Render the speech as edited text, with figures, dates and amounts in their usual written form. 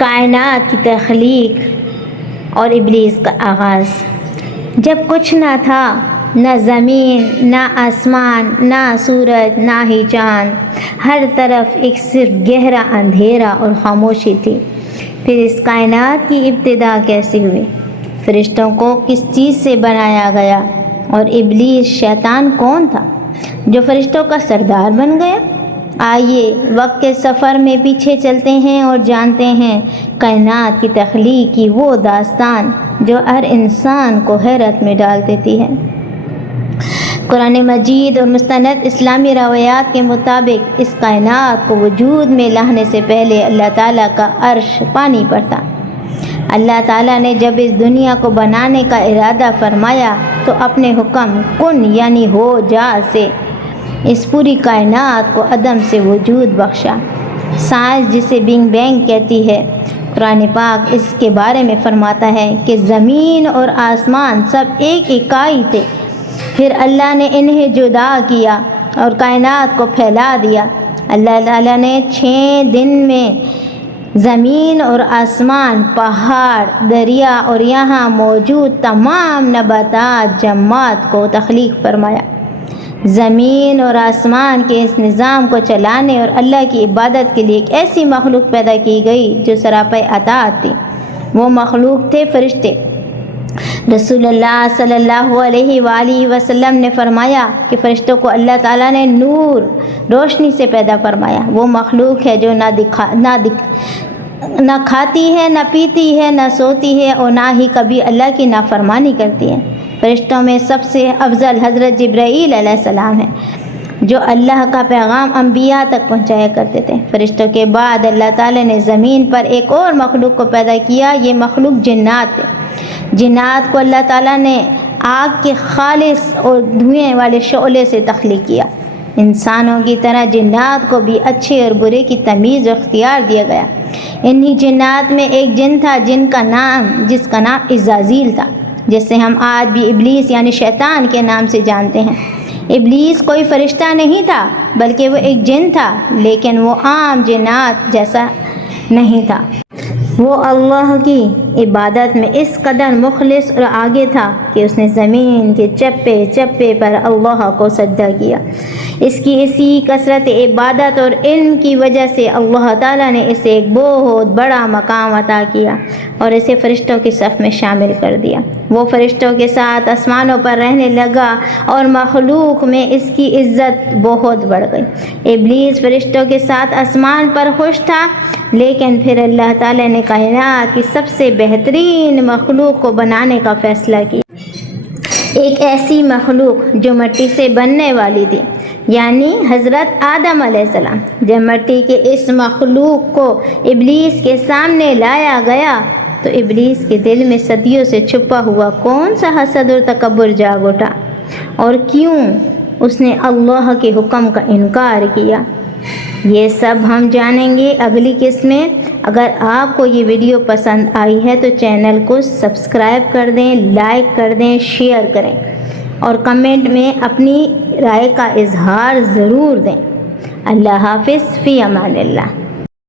کائنات کی تخلیق اور ابلیس کا آغاز۔ جب کچھ نہ تھا، نہ زمین، نہ آسمان، نہ سورج، نہ ہی چاند، ہر طرف ایک صرف گہرا اندھیرا اور خاموشی تھی۔ پھر اس کائنات کی ابتدا کیسے ہوئی؟ فرشتوں کو کس چیز سے بنایا گیا؟ اور ابلیس شیطان کون تھا جو فرشتوں کا سردار بن گیا؟ آئیے وقت کے سفر میں پیچھے چلتے ہیں اور جانتے ہیں کائنات کی تخلیق کی وہ داستان جو ہر انسان کو حیرت میں ڈال دیتی ہے۔ قرآن مجید اور مستند اسلامی روایات کے مطابق اس کائنات کو وجود میں لانے سے پہلے اللہ تعالیٰ کا عرش پانی پر تھا۔ اللہ تعالیٰ نے جب اس دنیا کو بنانے کا ارادہ فرمایا تو اپنے حکم کن یعنی ہو جا سے اس پوری کائنات کو عدم سے وجود بخشا۔ سائنس جسے بگ بینگ کہتی ہے، قرآن پاک اس کے بارے میں فرماتا ہے کہ زمین اور آسمان سب ایک اکائی تھے، پھر اللہ نے انہیں جدا کیا اور کائنات کو پھیلا دیا۔ اللہ تعالیٰ نے 6 دن میں زمین اور آسمان، پہاڑ، دریا اور یہاں موجود تمام نباتات، جماد کو تخلیق فرمایا۔ زمین اور آسمان کے اس نظام کو چلانے اور اللہ کی عبادت کے لیے ایک ایسی مخلوق پیدا کی گئی جو سراپے اطاعت تھی۔ وہ مخلوق تھے فرشتے۔ رسول اللہ صلی اللہ علیہ وآلہ وسلم نے فرمایا کہ فرشتوں کو اللہ تعالیٰ نے نور، روشنی سے پیدا فرمایا۔ وہ مخلوق ہے جو نہ کھاتی ہے، نہ پیتی ہے، نہ سوتی ہے اور نہ ہی کبھی اللہ کی نافرمانی کرتی ہے۔ فرشتوں میں سب سے افضل حضرت جبرائیل علیہ السلام ہیں جو اللہ کا پیغام انبیاء تک پہنچایا کرتے تھے۔ فرشتوں کے بعد اللہ تعالیٰ نے زمین پر ایک اور مخلوق کو پیدا کیا۔ یہ مخلوق جنات تھے۔ جنات کو اللہ تعالیٰ نے آگ کے خالص اور دھوئیں والے شعلے سے تخلیق کیا۔ انسانوں کی طرح جنات کو بھی اچھے اور برے کی تمیز و اختیار دیا گیا۔ انہی جنات میں ایک جن تھا جس کا نام عزازیل تھا، جسے ہم آج بھی ابلیس یعنی شیطان کے نام سے جانتے ہیں۔ ابلیس کوئی فرشتہ نہیں تھا بلکہ وہ ایک جن تھا، لیکن وہ عام جنات جیسا نہیں تھا۔ وہ اللہ کی عبادت میں اس قدر مخلص اور آگے تھا کہ اس نے زمین کے چپے چپے پر اللہ کو سجدہ کیا۔ اس کی اسی کثرت عبادت اور علم کی وجہ سے اللہ تعالیٰ نے اسے ایک بہت بڑا مقام عطا کیا اور اسے فرشتوں کی صف میں شامل کر دیا۔ وہ فرشتوں کے ساتھ آسمانوں پر رہنے لگا اور مخلوق میں اس کی عزت بہت بڑھ گئی۔ ابلیس فرشتوں کے ساتھ آسمان پر خوش تھا، لیکن پھر اللہ تعالیٰ نے کائنات کی سب سے بہترین مخلوق کو بنانے کا فیصلہ کیا۔ ایک ایسی مخلوق جو مٹی سے بننے والی تھی، یعنی حضرت آدم علیہ السلام۔ جب مٹی کے اس مخلوق کو ابلیس کے سامنے لایا گیا تو ابلیس کے دل میں صدیوں سے چھپا ہوا کون سا حسد اور تکبر جاگ اٹھا، اور کیوں اس نے اللہ کے حکم کا انکار کیا؟ یہ سب ہم جانیں گے اگلی قسط میں۔ اگر آپ کو یہ ویڈیو پسند آئی ہے تو چینل کو سبسکرائب کر دیں، لائک کر دیں، شیئر کریں اور کمنٹ میں اپنی رائے کا اظہار ضرور دیں۔ اللہ حافظ، فی امان اللہ۔